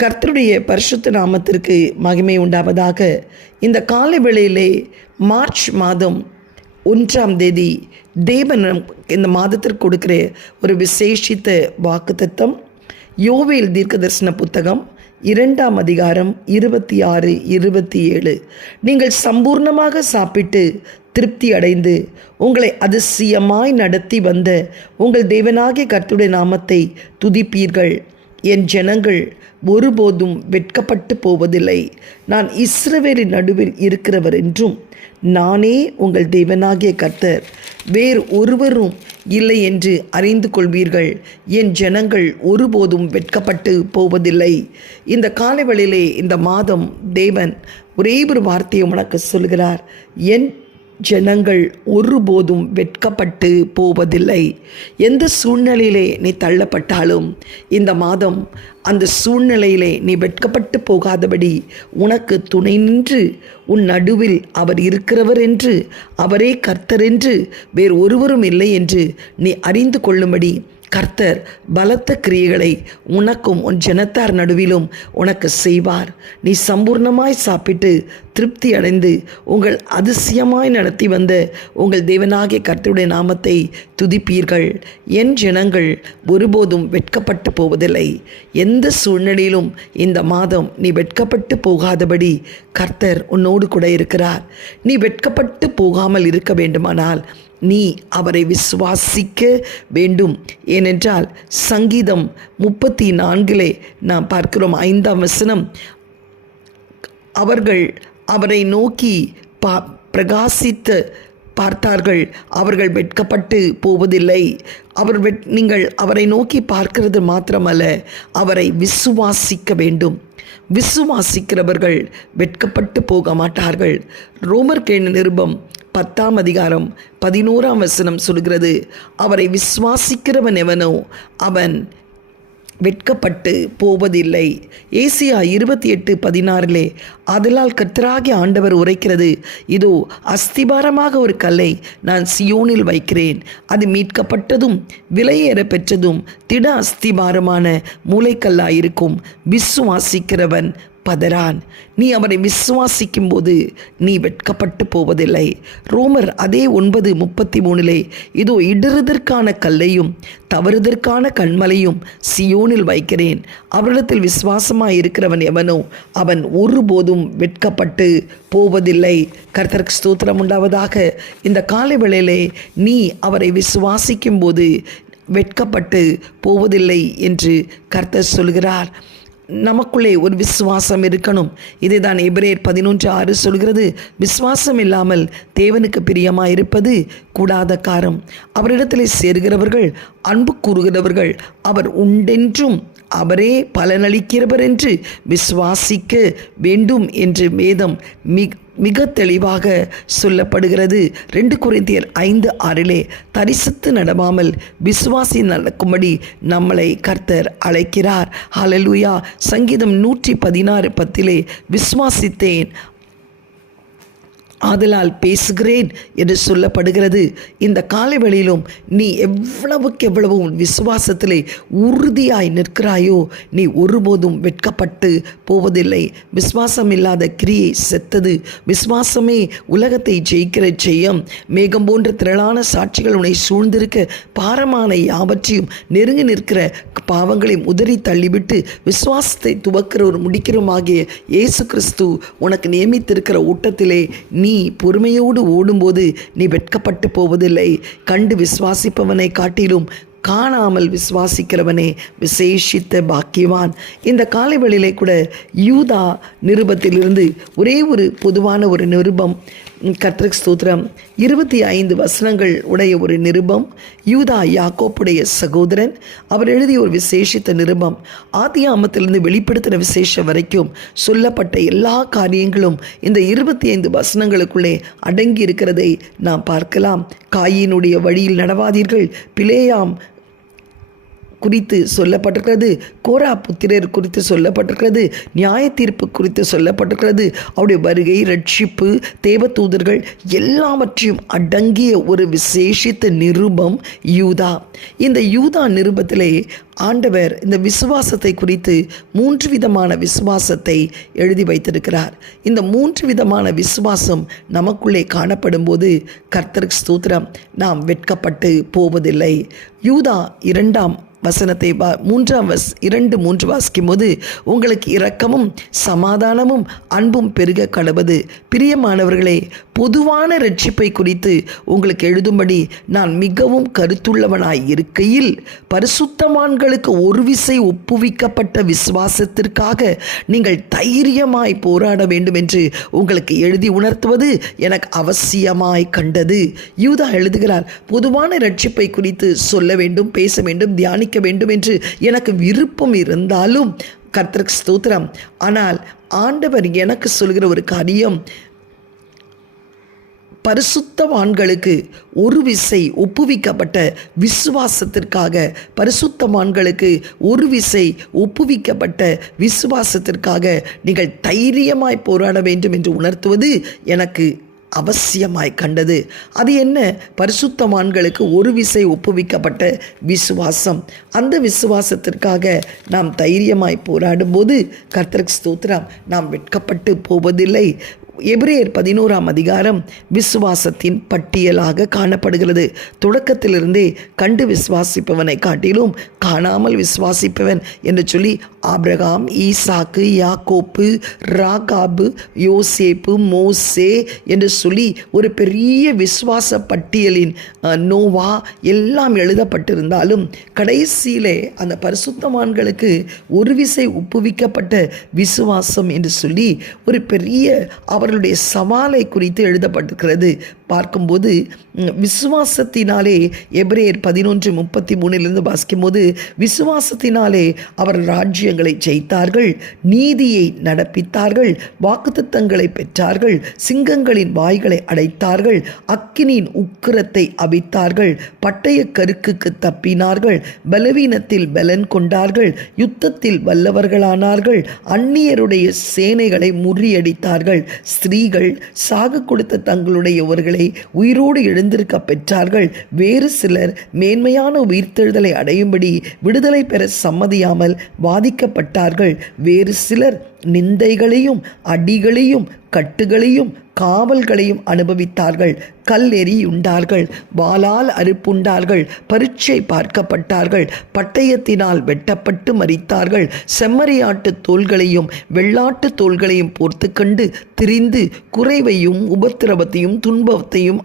கர்த்தருடைய பரிசுத்த நாமத்திற்கு மகிமை உண்டாவதாக. இந்த காலை வேளையிலே மார்ச் மாதம் 1ஆம் தேதி தேவன் இந்த மாதத்திற்கு கொடுக்கிற ஒரு விசேஷித்த வாக்குத்தத்தம் யோவேல் தீர்க்கதரிசன புத்தகம் 2ஆம் அதிகாரம் 26, 27. நீங்கள் சம்பூர்ணமாக சாப்பிட்டு திருப்தி அடைந்து உங்களை அதிசயமாய் நடத்தி வந்த உங்கள் தேவனாகிய கர்த்தருடைய நாமத்தை துதிப்பீர்கள். என் ஜனங்கள் ஒருபோதும் வெட்கப்பட்டு போவதில்லை. நான் இஸ்ரவேலின் நடுவில் இருக்கிறவர் என்றும் நானே உங்கள் தேவனாகிய கர்த்தர், வேறு ஒருவரும் இல்லை என்று அறிந்து கொள்வீர்கள். என் ஜனங்கள் ஒருபோதும் வெட்கப்பட்டு போவதில்லை. இந்த காலைவெளியிலே இந்த மாதம் தேவன் ஒரே ஒரு வார்த்தையை உனக்கு சொல்கிறார். என் ஜனங்கள் ஒருபோதும் வெட்கப்பட்டு போவதில்லை. எந்த சூழ்நிலையிலே நீ தள்ளப்பட்டாலும் இந்த மாதம் அந்த சூழ்நிலையிலே நீ வெட்கப்பட்டு போகாதபடி உனக்கு துணை நின்று உன் நடுவில் அவர் இருக்கிறவர் என்று, அவரே கர்த்தர் என்று, வேறு ஒருவரும் இல்லை என்று நீ அறிந்து கொள்ளும்படி கர்த்தர் பலத்த கிரியைகளை உனக்கும் உன் ஜனத்தார் நடுவிலும் உனக்கு செய்வார். நீ சம்பூர்ணமாய் சாப்பிட்டு திருப்தி அடைந்து உங்கள் அதிசயமாய் நடத்தி வந்த உங்கள் தேவனாகிய கர்த்தருடைய நாமத்தை துதிப்பீர்கள். என் ஜனங்கள் ஒருபோதும் வெட்கப்பட்டு போவதில்லை. எந்த சூழ்நிலையிலும் இந்த மாதம் நீ வெட்கப்பட்டு போகாதபடி கர்த்தர் உன்னோடு கூட இருக்கிறார். நீ வெட்கப்பட்டு போகாமல் இருக்க வேண்டுமானால் நீ அவரை விசுவாசிக்க வேண்டும். ஏனென்றால் சங்கீதம் 34 நாம் பார்க்கிறோம் 5ஆம் வசனம், அவர்கள் அவரை நோக்கி பிரகாசித்து பார்த்தார்கள், அவர்கள் வெட்கப்பட்டு போவதில்லை. நீங்கள் அவரை நோக்கி பார்க்கிறது மாத்திரமல்ல, அவரை விசுவாசிக்க வேண்டும். விசுவாசிக்கிறவர்கள் வெட்கப்பட்டு போக மாட்டார்கள். ரோமர்கேன நிருபம் 10ஆம் அதிகாரம் 11ஆம் வசனம் சொல்கிறது, அவரை விசுவாசிக்கிறவன் எவனோ அவன் வெட்கப்பட்டு போவதில்லை. ஏசியா 28:16 ஆதலால் கர்த்தராகிய ஆண்டவர் உரைக்கிறது, இதோ அஸ்திபாரமாக ஒரு கல்லை நான் சியோனில் வைக்கிறேன், அது மீட்கப்பட்டதும் விலையேற பெற்றதும் திட அஸ்திபாரமான மூலைக்கல்லாயிருக்கும், விசுவாசிக்கிறவன் பதறான். நீ அவரை விசுவாசிக்கும் போது நீ வெட்கப்பட்டு போவதில்லை. ரோமர் அதே 9:33 இதோ இடறுதற்கான கல்லையும் தவறுதற்கான கண்மலையும் சியோனில் வைக்கிறேன், அவரிடத்தில் விசுவாசமாய் இருக்கிறவன் எவனோ அவன் ஒருபோதும் வெட்கப்பட்டு போவதில்லை. கர்த்தருக்கு ஸ்தோத்திரம் உண்டாவதாக. இந்த காலை வேளையிலே நீ அவரை விசுவாசிக்கும் போது வெட்கப்பட்டு போவதில்லை என்று கர்த்தர் சொல்கிறார். நமக்குள்ளே ஒரு விசுவாசம் இருக்கணும். இதை தான் எபிரேயர் 11:6 சொல்கிறது, விசுவாசம் இல்லாமல் தேவனுக்கு பிரியமாக இருப்பது கூடாத காரம். அவரிடத்தில் சேர்கிறவர்கள் அன்பு கூறுகிறவர்கள் அவர் உண்டென்றும் அவரே பலனளிக்கிறவர் என்று விசுவாசிக்க வேண்டும் என்று வேதம் மிக தெளிவாக சொல்லப்படுகிறது. 2 கொரிந்தியர் 5:6 தரிசித்து நடவாமல் விசுவாசி நடக்கும்படி நம்மளை கர்த்தர் அழைக்கிறார். ஹல்லேலூயா. சங்கீதம் 116:10 விசுவாசித்தேன் ஆதலால் பேசுகிறேன் என்று சொல்லப்படுகிறது. இந்த காலைவெளியிலும் நீ எவ்வளவுக்கு எவ்வளவு விசுவாசத்திலே உறுதியாய் நிற்கிறாயோ நீ ஒருபோதும் வெட்கப்பட்டு போவதில்லை. விசுவாசம் இல்லாத கிரியை செத்தது. விசுவாசமே உலகத்தை ஜெயிக்கிற ஜெயம். மேகம் போன்ற திரளான சாட்சிகள் உன்னை சூழ்ந்திருக்க பாரமான யாவற்றையும் நெருங்கி நிற்கிற பாவங்களையும் உதறி தள்ளிவிட்டு விசுவாசத்தை துவக்கிற ஒரு முடிக்கிறோமாகிய இயேசு கிறிஸ்து உனக்கு நியமித்திருக்கிற ஓட்டத்திலே நீ பொறுமையோடு ஓடும்போது நீ வெட்கப்பட்டு போவதில்லை. கண்டு விசுவாசிப்பவனை காட்டிலும் காணாமல் விசுவாசிக்கிறவனே விசேஷித்த பாக்கியவான். இந்த காலைவெளியிலே கூட யூதா நிருபத்திலிருந்து ஒரே ஒரு பொதுவான ஒரு நிருபம், கர்த்தருக்கு ஸ்தோத்திரம், 25 வசனங்கள் உடைய ஒரு நிருபம். யூதா யாக்கோப்புடைய சகோதரன். அவர் எழுதிய ஒரு விசேஷித்த நிருபம். ஆதியாமத்திலிருந்து வெளிப்படுத்தின விசேஷம் வரைக்கும் சொல்லப்பட்ட எல்லா காரியங்களும் இந்த 25 வசனங்களுக்குள்ளே அடங்கி இருக்கிறதை நாம் பார்க்கலாம். காயினுடைய வழியில் நடவாதீர்கள், பிலேயாம் குறித்து சொல்லப்பட்டிருக்கிறது, கோரா புத்திரர் குறித்து சொல்லப்பட்டிருக்கிறது, நியாய தீர்ப்பு குறித்து சொல்லப்பட்டிருக்கிறது. அவருடைய வருகை, ரட்சிப்பு, தேவதூதர்கள் எல்லாவற்றையும் அடங்கிய ஒரு விசேஷித்த நிருபம் யூதா. இந்த யூதா நிருபத்திலே ஆண்டவர் இந்த விசுவாசத்தை குறித்து 3 விதமான விசுவாசத்தை எழுதி வைத்திருக்கிறார். இந்த 3 விதமான விசுவாசம் நமக்குள்ளே காணப்படும் போது கர்த்தருக்கு ஸ்தோத்திரம், நாம் வெட்கப்பட்டு போவதில்லை. யூதா 2ஆம் வசனத்தை 2:3 வாசிக்கும் போது, உங்களுக்கு இரக்கமும் சமாதானமும் அன்பும் பெருக கடவது. பிரியமானவர்களே, பொதுவான ரட்சிப்பை குறித்து உங்களுக்கு எழுதும்படி நான் மிகவும் கருத்துள்ளவனாய் இருக்கையில், பரிசுத்தவான்களுக்கு ஒரு விசை ஒப்புவிக்கப்பட்ட விசுவாசத்திற்காக நீங்கள் தைரியமாய் போராட வேண்டும் என்று உங்களுக்கு எழுதி உணர்த்துவது எனக்கு அவசியமாய் கண்டது. யூதா எழுதுகிறார், பொதுவான ரட்சிப்பை குறித்து சொல்ல வேண்டும், பேச வேண்டும், தியானிக்க வேண்டும் என்று எனக்கு விருப்பம் இருந்தாலும் கர்த்தருக்கு ஸ்தோத்திரம், ஆனால் ஆண்டவர் எனக்கு சொல்கிற ஒரு காரியம், பரிசுத்தவான்களுக்கு ஒரு விசை ஒப்புவிக்கப்பட்ட விசுவாசத்திற்காக, பரிசுத்தவான்களுக்கு ஒரு விசை ஒப்புவிக்கப்பட்ட விசுவாசத்திற்காக நீங்கள் தைரியமாய் போராட வேண்டும் என்று உணர்த்துவது எனக்கு அவசியமாய் கண்டது. அது என்ன? பரிசுத்தவான்களுக்கு ஒரு விசை ஒப்புவிக்கப்பட்ட விசுவாசம். அந்த விசுவாசத்திற்காக நாம் தைரியமாய் போராடும்போது கர்த்தருக்கு ஸ்தோத்திரம், நாம் வெட்கப்பட்டு போவதில்லை. எபிரேயர் 11ஆம் அதிகாரம் விசுவாசத்தின் பட்டியலாக காணப்படுகிறது. தொடக்கத்திலிருந்தே கண்டு விசுவாசிப்பவனை காட்டிலும் காணாமல் விசுவாசிப்பவன் என்று சொல்லி ஆபிரகாம், ஈசாக்கு, யாக்கோப்பு, ராகாபு, யோசேப்பு, மோசே என்று சொல்லி ஒரு பெரிய விசுவாச பட்டியலின் நோவா எல்லாம் எழுதப்பட்டிருந்தாலும் கடைசியிலே அந்த பரிசுத்தவான்களுக்கு ஒரு விசை ஒப்புவிக்கப்பட்ட விசுவாசம் என்று சொல்லி ஒரு பெரிய அவர்களுடைய சவாலை குறித்து எழுதப்பட்டிருக்கிறது. பார்க்கும்போது விசுவாசத்தினாலே எபிரேயர் 11:33 வாசிக்கும் போது, விசுவாசத்தினாலே அவர் ராஜ்யங்களை ஜெயித்தார்கள், நீதியை நடப்பித்தார்கள், வாக்குத்தத்தங்களை பெற்றார்கள், சிங்கங்களின் வாய்களை அடைத்தார்கள், அக்கினியின் உக்கிரத்தை அவித்தார்கள், பட்டய கருக்குக்கு தப்பினார்கள், பலவீனத்தில் பலன் கொண்டார்கள், யுத்தத்தில் வல்லவர்களானார்கள், அந்நியருடைய சேனைகளை முறியடித்தார்கள், ஸ்திரீகள் சாக கொடுத்த தங்களுடையவர்களை உயிரோடு எழுந்திருக்க பெற்றார்கள், வேறு சிலர் மேன்மையான உயிர்த்தெழுதலை அடையும்படி விடுதலை பெற சம்மதியாமல் வாதிக்கப்பட்டார்கள், வேறு சிலர் நிந்தைகளையும் அடிகளையும் கட்டுகளையும் காவல்களையும் அனுபவித்தார்கள், கல்லெறியுண்டார்கள், வாளால் அறுப்புண்டார்கள், பரீட்சை பார்க்கப்பட்டார்கள், பட்டயத்தினால் வெட்டப்பட்டு மரித்தார்கள், செம்மறியாட்டு தோள்களையும் வெள்ளாட்டு தோள்களையும் போர்த்து கண்டு திரிந்து குறைவையும் உபத்திரவத்தையும் துன்பத்தையும்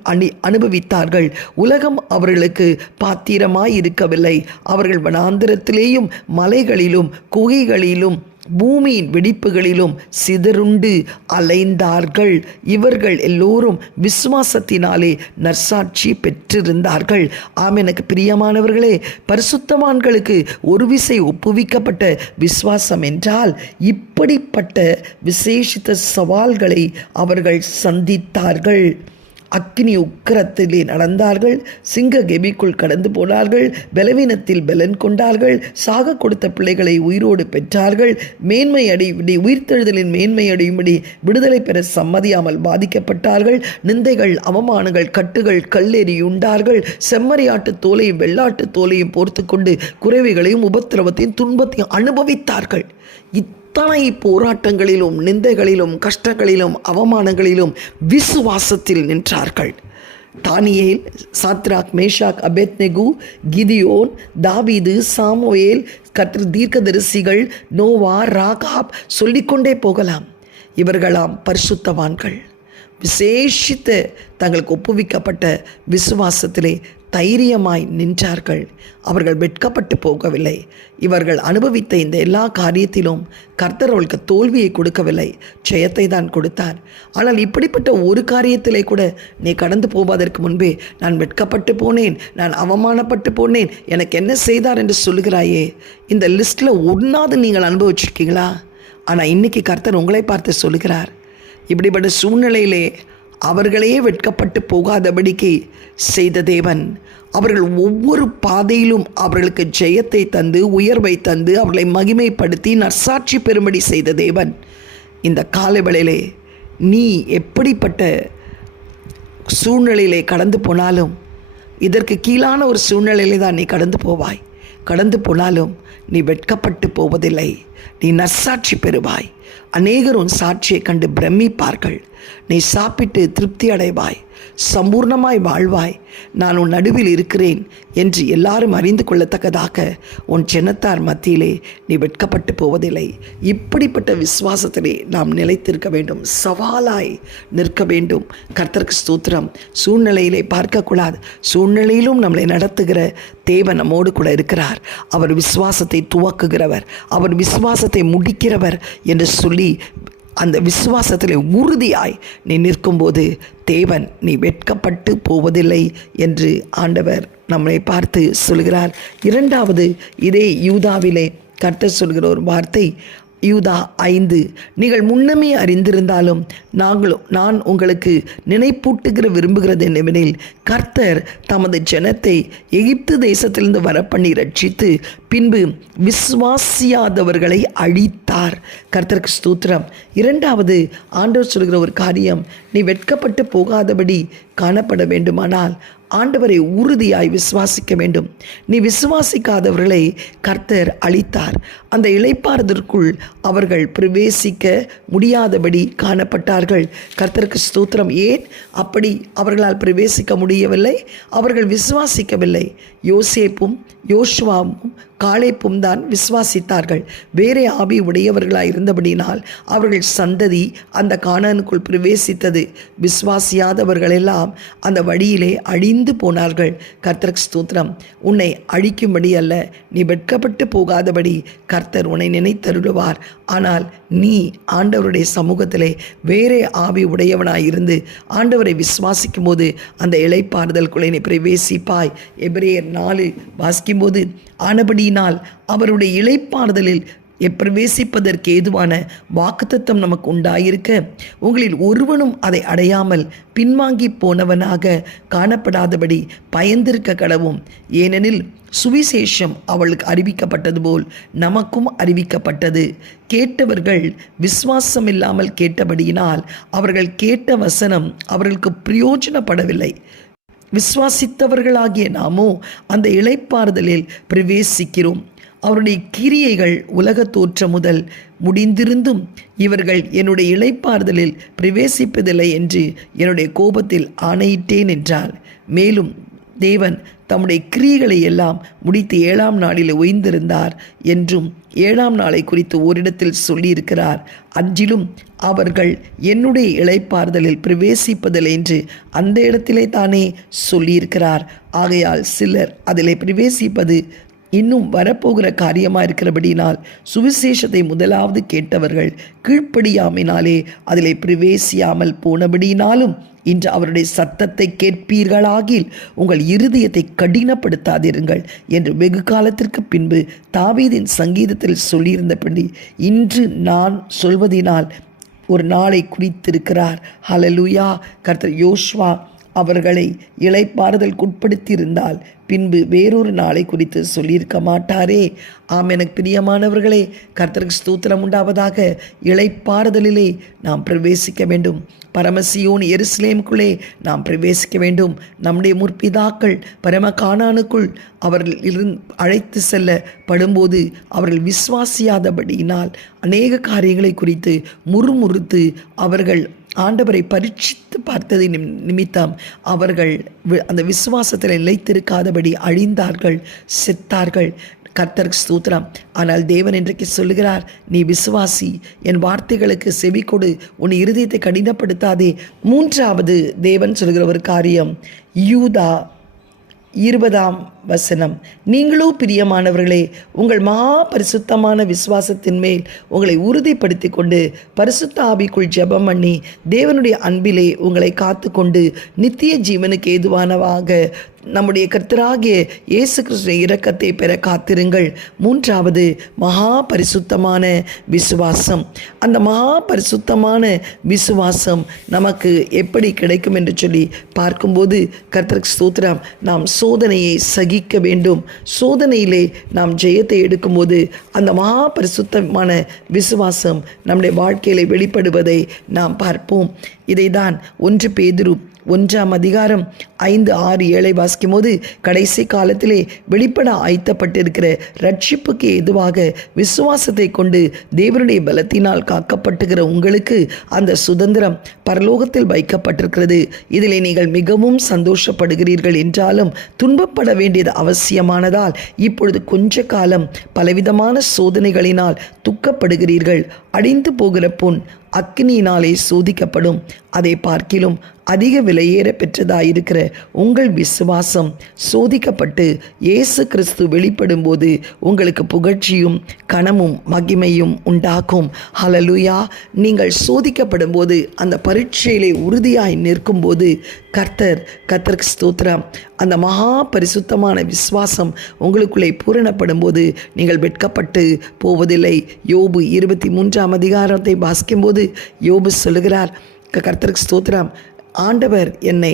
அனுபவித்தார்கள். உலகம் அவர்களுக்கு பாத்திரமாய் இருக்கவில்லை. அவர்கள் வனாந்திரத்திலேயும் மலைகளிலும் குகைகளிலும் பூமியின் வெடிப்புகளிலும் சிதறுண்டு அலைந்தார்கள். இவர்கள் எல்லோரும் விசுவாசத்தினாலே நற்சாட்சி பெற்றிருந்தார்கள். ஆம், எனக்கு பிரியமானவர்களே, பரிசுத்தவான்களுக்கு ஒரு விசை ஒப்புவிக்கப்பட்ட விசுவாசம் என்றால் இப்படிப்பட்ட விசேஷித்த சவால்களை அவர்கள் சந்தித்தார்கள். அக்கினி உக்கிரத்திலே நடந்தார்கள், சிங்க கெபிக்குள் கடந்து போனார்கள், பலவீனத்தில் பலன் கொண்டார்கள், சாக கொடுத்த பிள்ளைகளை உயிரோடு பெற்றார்கள், மேன்மை அடையும்படி உயிர்த்தெழுதலின் மேன்மை அடையும்படி விடுதலை பெற சம்மதியாமல் பாதிக்கப்பட்டார்கள், நிந்தைகள், அவமானங்கள், கட்டுகள், கல்லெறியுண்டார்கள், செம்மறியாட்டு தோலையும் வெள்ளாட்டு தோலையும் போர்த்து கொண்டு குறைவைகளையும் உபத்திரவத்தையும் துன்பத்தையும் அனுபவித்தார்கள். இத்தனை போராட்டங்களிலும் நிந்தைகளிலும் கஷ்டங்களிலும் அவமானங்களிலும் விசுவாசத்தில் நின்றார்கள். தானியேல், சாத்ராக், மேஷாக், அபேத்நேகு, கிதியோன், தாவீது, சாமுவேல், தீர்க்கதரிசிகள், நோவா, ராகாப், சொல்லிக்கொண்டே போகலாம். இவர்களாம் பரிசுத்தவான்கள். விசேஷித்த தங்களுக்கு ஒப்புவிக்கப்பட்ட விசுவாசத்திலே தைரியமாய் நின்றார்கள். அவர்கள் வெட்கப்பட்டு போகவில்லை. இவர்கள் அனுபவித்த இந்த எல்லா காரியத்திலும் கர்த்தர் அவர்களுக்கு தோல்வியை கொடுக்கவில்லை, ஜெயத்தை தான் கொடுத்தார். ஆனால் இப்படிப்பட்ட ஒரு காரியத்திலே கூட நீ கடந்து போவதற்கு முன்பே நான் வெட்கப்பட்டு போனேன், நான் அவமானப்பட்டு போனேன், எனக்கு என்ன செய்தார் என்று சொல்லுகிறாயே, இந்த லிஸ்ட்டில் ஒன்றாவது நீங்கள் அனுபவிச்சிருக்கீங்களா? ஆனால் இன்னைக்கு கர்த்தர் உங்களை பார்த்து சொல்லுகிறார், இப்படிப்பட்ட சூழ்நிலையிலே அவர்களே வெட்கப்பட்டு போகாதபடிக்கு செய்த தேவன், அவர்கள் ஒவ்வொரு பாதையிலும் அவர்களுக்கு ஜெயத்தை தந்து, உயர்வை தந்து, அவர்களை மகிமைப்படுத்தி நற்சாட்சி பெறும்படி செய்த தேவன், இந்த காலவேளையிலே நீ எப்படிப்பட்ட சூழ்நிலையிலே கடந்து போனாலும், இதற்கு கீழான ஒரு சூழ்நிலையிலே தான் நீ கடந்து போவாய். கடந்து போனாலும் நீ வெட்கப்பட்டு போவதில்லை. நீ நற்சாட்சி பெறுவாய். அநேகர் உன் சாட்சியை கண்டு பிரமிப்பார்கள். நீ சாப்பிட்டு திருப்தி அடைவாய், சம்பூர்ணமாய் வாழ்வாய். நான் உன் நடுவில் இருக்கிறேன் என்று எல்லாரும் அறிந்து கொள்ளத்தக்கதாக உன் ஜனத்தார் மத்தியிலே நீ வெட்கப்பட்டு போவதில்லை. இப்படிப்பட்ட விசுவாசத்திலே நாம் நிலைத்திருக்க வேண்டும். சவாலாய் நிற்க வேண்டும். கர்த்தருக்கு ஸ்தோத்திரம். சூழ்நிலையிலே பார்க்கக்கூடாது. சூழ்நிலையிலும் நம்மளை நடத்துகிற தேவன் நம்மோடு கூட இருக்கிறார். அவர் விசுவாசத்தை துவக்குகிறவர், அவர் விசுவாசத்தை முடிக்கிறவர் என்று சொல்லி அந்த விசுவாசத்தில் உறுதியாய் நீ நிற்கும்போது தேவன் நீ வெட்கப்பட்டு போவதில்லை என்று ஆண்டவர் நம்மை பார்த்து சொல்கிறார். இரண்டாவது, இதே யூதாவிலே கர்த்தர் சொல்கிற ஒரு வார்த்தை, யூதா 5, நீங்கள் முன்னமே அறிந்திருந்தாலும் நான் உங்களுக்கு நினைப்பூட்டுகிற விரும்புகிறது என்னவெனில், கர்த்தர் தமது ஜனத்தை எகிப்து தேசத்திலிருந்து வரப்பண்ணி ரட்சித்து பின்பு விசுவாசியாதவர்களை அழித்தார். கர்த்தருக்கு ஸ்தோத்திரம். இரண்டாவது, ஆண்டவர் சொல்கிற ஒரு காரியம், நீ வெட்கப்பட்டு போகாதபடி காணப்பட வேண்டுமானால் ஆண்டவரை உறுதியாய் விசுவாசிக்க வேண்டும். நீ விசுவாசிக்காதவர்களை கர்த்தர் அழித்தார். அந்த இளைப்பாறுதற்குள் அவர்கள் பிரவேசிக்க முடியாதபடி காணப்பட்டார்கள். கர்த்தருக்கு ஸ்தோத்திரம். ஏன் அப்படி அவர்களால் பிரவேசிக்க முடியவில்லை? அவர்கள் விசுவாசிக்கவில்லை. யோசேப்பும் யோசுவாவும் காலேப்பும் தான் விசுவாசித்தார்கள். வேறே ஆவி உடையவர்களாய் இருந்தபடினால் அவர்கள் சந்ததி அந்த கானானுக்குள் பிரவேசித்தது. விசுவாசியாதவர்களெல்லாம் அந்த வழியிலே அழிந்து போனார்கள். கர்த்தருக்கு ஸ்தோத்திரம். உன்னை அழிக்கும்படி அல்ல, நீ வெட்கப்பட்டு போகாதபடி கர்த்தர் உன்னை நினைத்தருளுவார். ஆனால் நீ ஆண்டவருடைய சமூகத்திலே வேறே ஆவி உடையவனாயிருந்து ஆண்டவரை விசுவாசிக்கும் போது அந்த இளைப்பாறுதலுக்குள்ளே நீ பிரவேசிப்பாய். எபிரேயர் 4 வாசிக்கும்போது, ஆனபடியினால் அவருடைய இளைப்பாறுதலில் பிரவேசிப்பதற்கு ஏதுவான வாக்குத்தத்தம் நமக்கு உண்டாயிருக்க, உங்களில் ஒருவனும் அதை அடையாமல் பின்வாங்கி போனவனாக காணப்படாதபடி பயந்திருக்க கடவும். ஏனெனில் சுவிசேஷம் அவளுக்கு அறிவிக்கப்பட்டது போல் நமக்கும் அறிவிக்கப்பட்டது. கேட்டவர்கள் விசுவாசம் இல்லாமல் கேட்டபடியினால் அவர்கள் கேட்ட வசனம் அவர்களுக்கு பிரயோஜனப்படவில்லை. விசுவாசித்தவர்களாகிய நாமோ அந்த இளைப்பாறுதலில் பிரவேசிக்கிறோம். அவருடைய கிரியைகள் உலக தோற்றம் முதல் முடிந்திருந்தும் இவர்கள் என்னுடைய இளைப்பாறுதலில் பிரவேசிப்பதில்லை என்று என்னுடைய கோபத்தில் ஆணையிட்டேன் என்றால், மேலும் தேவன் தம்முடைய கிரியைகளை எல்லாம் முடித்து 7ஆம் நாளில் ஓய்ந்திருந்தார் என்றும் 7ஆம் நாளை குறித்து ஓரிடத்தில் சொல்லியிருக்கிறார். அன்றிலும் அவர்கள் என்னுடைய இளைப்பாறுதலில் பிரவேசிப்பதில்லை என்று அந்த இடத்திலே தானே சொல்லியிருக்கிறார். ஆகையால் சிலர் அதிலே பிரவேசிப்பது இன்னும் வரப்போகிற காரியமாக இருக்கிறபடினால் சுவிசேஷத்தை முதலாவது கேட்டவர்கள் கீழ்ப்படியாமையினாலே அதிலே பிரவேசியாமல் போனபடினாலும் இன்று அவருடைய சத்தத்தை கேட்பீர்களாகில் உங்கள் இருதயத்தை கடினப்படுத்தாதிருங்கள் என்று வெகு காலத்திற்கு பின்பு தாவீதின் சங்கீதத்தில் சொல்லியிருந்தபடி இன்று நான் சொல்வதினால் ஒரு நாளை குறித்திருக்கிறார். ஹல்லேலூயா. கர்த்தர் யோசுவா அவர்களை இளைப்பாறுதலுக்குட்படுத்தியிருந்தால் பின்பு வேறொரு நாளை குறித்து சொல்லியிருக்க மாட்டாரே. ஆம், எனக்கு பிரியமானவர்களே, கர்த்தருக்கு ஸ்தோத்திரம் உண்டாவதாக. இளைப்பாறுதலிலே நாம் பிரவேசிக்க வேண்டும். பரமசியோன் எருசலேமுக்குள்ளே நாம் பிரவேசிக்க வேண்டும். நம்முடைய முற்பிதாக்கள் பரம கானானுக்குள் அவர்கள் அழைத்து செல்லப்படும்போது அவர்கள் விசுவாசியாதபடியினால் அநேக காரியங்களை குறித்து முறுமுறுத்து அவர்கள் ஆண்டவரை பரீட்சித்து பார்த்ததை நிமித்தம் அவர்கள் அந்த விசுவாசத்தில் நிலைத்திருக்காதபடி அழிந்தார்கள், செத்தார்கள். கர்த்தருக்கு ஸ்தோத்திரம். ஆனால் தேவன் இன்றைக்கு சொல்லுகிறார், நீ விசுவாசி, என் வார்த்தைகளுக்கு செவி கொடு, உன் இருதயத்தை கடினப்படுத்தாதே. மூன்றாவது தேவன் சொல்கிற ஒரு காரியம், யூதா 20ஆம் வசனம், நீங்களோ பிரியமானவர்களே உங்கள் பரிசுத்தமான விசுவாசத்தின் மேல் உங்களை உறுதிப்படுத்தி கொண்டு பரிசுத்த ஆவிக்குள் ஜெபம் பண்ணி தேவனுடைய அன்பிலே உங்களை காத்து கொண்டு நித்திய ஜீவனுக்கு ஏதுவானவாக நம்முடைய கர்த்தராகிய இயேசு கிறிஸ்துவின் இரக்கத்தை பெற காத்திருங்கள். மூன்றாவது, மகா பரிசுத்தமான விசுவாசம். அந்த மகா பரிசுத்தமான விசுவாசம் நமக்கு எப்படி கிடைக்கும் என்று சொல்லி பார்க்கும்போது, கர்த்தருக்கு ஸ்தோத்திரம், நாம் சோதனையை சகிக்க வேண்டும். சோதனையிலே நாம் ஜெயத்தை எடுக்கும்போது அந்த மகா பரிசுத்தமான விசுவாசம் நம்முடைய வாழ்க்கையிலே வெளிப்படுவதை நாம் பார்ப்போம். இதைதான் 1 பேதுரு 1 5, 6, 7 வாசிக்கும் போது, கடைசி காலத்திலே வெளிப்பட ஆயத்தப்பட்டிருக்கிற ரட்சிப்புக்கு ஏதுவாக விசுவாசத்தை கொண்டு தேவனுடைய பலத்தினால் காக்கப்பட்டுகிற உங்களுக்கு அந்த சுதந்திரம் பரலோகத்தில் வைக்கப்பட்டிருக்கிறது. இதிலே நீங்கள் மிகவும் சந்தோஷப்படுகிறீர்கள் என்றாலும் துன்பப்பட வேண்டியது அவசியமானதால் இப்பொழுது கொஞ்ச காலம் பலவிதமான சோதனைகளினால் துக்கப்படுகிறீர்கள். அடிந்து போகிற பொன் அக்கினியினாலே சோதிக்கப்படும். அதை பார்க்கிலும் அதிக விலையேற பெற்றதாயிருக்கிற உங்கள் விசுவாசம் சோதிக்கப்பட்டு இயேசு கிறிஸ்து வெளிப்படும் போது உங்களுக்கு புகழ்ச்சியும் கனமும் மகிமையும் உண்டாகும். ஹல்லேலூயா. நீங்கள் சோதிக்கப்படும் போது, அந்த பரீட்சையிலே உறுதியாய் நிற்கும்போது, கர்த்தருக்கு ஸ்தோத்திரம், அந்த மகா பரிசுத்தமான விசுவாசம் உங்களுக்குள்ளே பூரணப்படும் போது நீங்கள் வெட்கப்பட்டு போவதில்லை. யோபு 23 வாசிக்கும்போது யோபு சொல்லுகிறார், கர்த்தருக்கு ஸ்தோத்திரம், ஆண்டவர் என்னை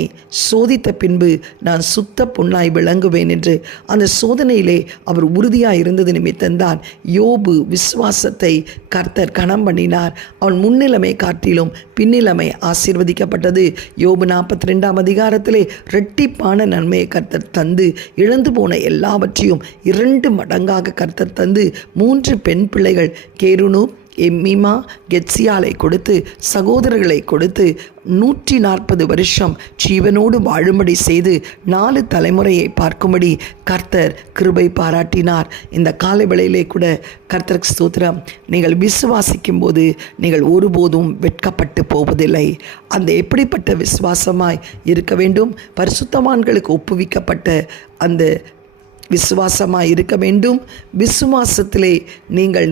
சோதித்த பின்பு நான் சுத்த பொன்னாய் விளங்குவேன் என்று. அந்த சோதனையிலே அவர் உறுதியாக இருந்தது நிமித்தம்தான் யோபு விசுவாசத்தை கர்த்தர் கனம் பண்ணினார். அவன் முன்னிலைமை காட்டிலும் பின்னிலைமை ஆசீர்வதிக்கப்பட்டது. யோபு 42 இரட்டிப்பான நன்மையை கர்த்தர் தந்து, இழந்து போன எல்லாவற்றையும் 2 மடங்காக கர்த்தர் தந்து 3 பெண் பிள்ளைகள் கேருனு, எம்மிமா, கெத்சியாலை கொடுத்து, சகோதரர்களை கொடுத்து 140 வருஷம் ஜீவனோடு வாழும்படி செய்து 4 தலைமுறையை பார்க்கும்படி கர்த்தர் கிருபை பாராட்டினார். இந்த காலை வேளையிலே கூட கர்த்தருக்கு ஸ்தோத்திரம், நீங்கள் விசுவாசிக்கும் போது நீங்கள் ஒருபோதும் வெட்கப்பட்டு போவதில்லை. அந்த எப்படிப்பட்ட விசுவாசமாய் இருக்க வேண்டும்? பரிசுத்தவான்களுக்கு ஒப்புவிக்கப்பட்ட அந்த விசுவாசமாய் இருக்க வேண்டும். விசுவாசத்திலே நீங்கள்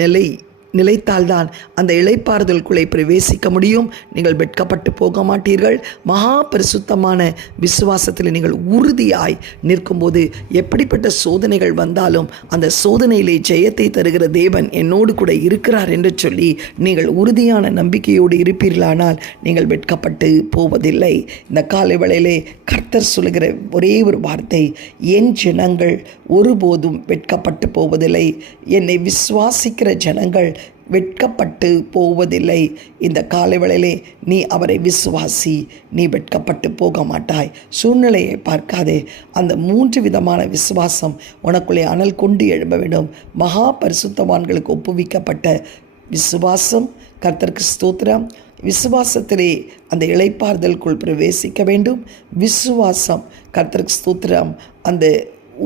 நிலைத்தால்தான் அந்த இளைப்பாறுதலுக்குள்ளே பிரவேசிக்க முடியும். நீங்கள் வெட்கப்பட்டு போக மாட்டீர்கள். மகா பரிசுத்தமான விசுவாசத்தில் நீங்கள் உறுதியாய் நிற்கும்போது எப்படிப்பட்ட சோதனைகள் வந்தாலும் அந்த சோதனையிலே ஜெயத்தை தருகிற தேவன் என்னோடு கூட இருக்கிறார் என்று சொல்லி நீங்கள் உறுதியான நம்பிக்கையோடு இருப்பீர்களானால் நீங்கள் வெட்கப்பட்டு போவதில்லை. இந்த காலை வேளையிலே கர்த்தர் சொல்லுகிற ஒரே ஒரு வார்த்தை, என் ஜனங்கள் ஒருபோதும் வெட்கப்பட்டு போவதில்லை. என்னை விசுவாசிக்கிற ஜனங்கள் வெட்கப்பட்டு போவதில்லை. இந்த காலைவேளையிலே நீ அவரை விசுவாசி, நீ வெட்கப்பட்டு போக மாட்டாய். சூழ்நிலையை பார்க்காதே. அந்த 3 விதமான விசுவாசம் உனக்குள்ளே அனல் கொண்டு எழும்ப வேண்டும். மகா பரிசுத்தவான்களுக்கு ஒப்புவிக்கப்பட்ட விசுவாசம், கர்த்தருக்கு ஸ்தோத்திரம். விசுவாசத்திலே அந்த இளைப்பாறுதலுக்குள் பிரவேசிக்க வேண்டும். விசுவாசம், கர்த்தருக்கு ஸ்தோத்திரம், அந்த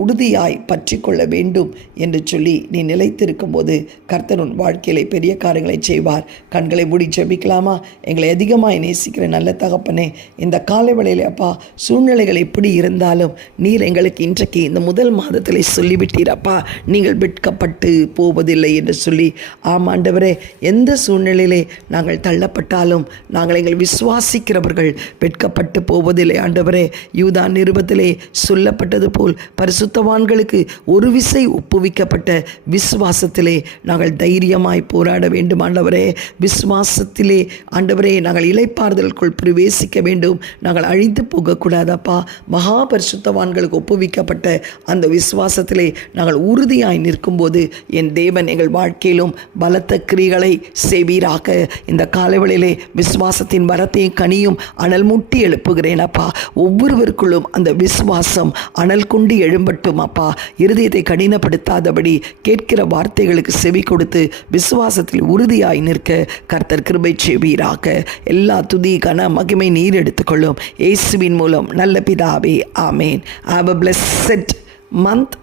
உறுதியாய் பற்றி கொள்ள வேண்டும் என்று சொல்லி நீ நிலைத்திருக்கும் போது கர்த்தர் உன் வாழ்க்கையிலே பெரிய காரியங்களை செய்வார். கண்களை மூடி ஜெபிக்கலாமா? எங்களை அதிகமாக நேசிக்கிற நல்ல தகப்பனே, இந்த காலை வேளையில் அப்பா, சூழ்நிலைகள் எப்படி இருந்தாலும் நீர் எங்களுக்கு இன்றைக்கு இந்த முதல் மாதத்திலே சொல்லிவிட்டீரப்பா, நீங்கள் வெட்கப்பட்டு போவதில்லை என்று சொல்லி. ஆமாண்டவரே, எந்த சூழ்நிலையிலே நாங்கள் தள்ளப்பட்டாலும் நாங்கள் எங்கள் விசுவாசிக்கிறவர்கள் வெட்கப்பட்டு போவதில்லை. ஆண்டவரே, யூதா நிருபத்திலே சொல்லப்பட்டது போல் பரிசுத்தவான்களுக்கு ஒரு விசை ஒப்புவிக்கப்பட்ட விசுவாசத்திலே நாங்கள் தைரியமாய் போராட வேண்டும். ஆண்டவரே, விசுவாசத்திலே ஆண்டவரே நாங்கள் இளைப்பாறுதலுக்குள் பிரவேசிக்க வேண்டும். நாங்கள் அழிந்து போகக்கூடாதப்பா. மகா பரிசுத்தவான்களுக்கு ஒப்புவிக்கப்பட்ட அந்த விசுவாசத்திலே நாங்கள் உறுதியாய் நிற்கும்போது என் தேவன் எங்கள் வாழ்க்கையிலும் பலத்த கிரிகளை செய்வீராக. இந்த காலைவெளியிலே விசுவாசத்தின் வரத்தையும் கனியும் அனல் மூட்டி எழுப்புகிறேன் அப்பா. ஒவ்வொருவருக்குள்ளும் அந்த விசுவாசம் அனல் கொண்டு எழும்பட்டும் அப்பா. இருதயத்தை கடினப்படுத்தாதபடி கேட்கிற வார்த்தைகளுக்கு செவி கொடுத்து விசுவாசத்தில் உறுதியாய் நிற்க கர்த்தர் கிருபை செய்வீராக. எல்லா துதி கன மகிமை நீர் எடுத்துக்கொள்ளும் இயேசுவின் மூலம் நல்ல பிதாவே, ஆமேன். Have a blessed month.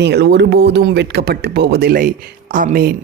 நீங்கள் ஒருபோதும் வெட்கப்பட்டு போவதில்லை. ஆமேன்.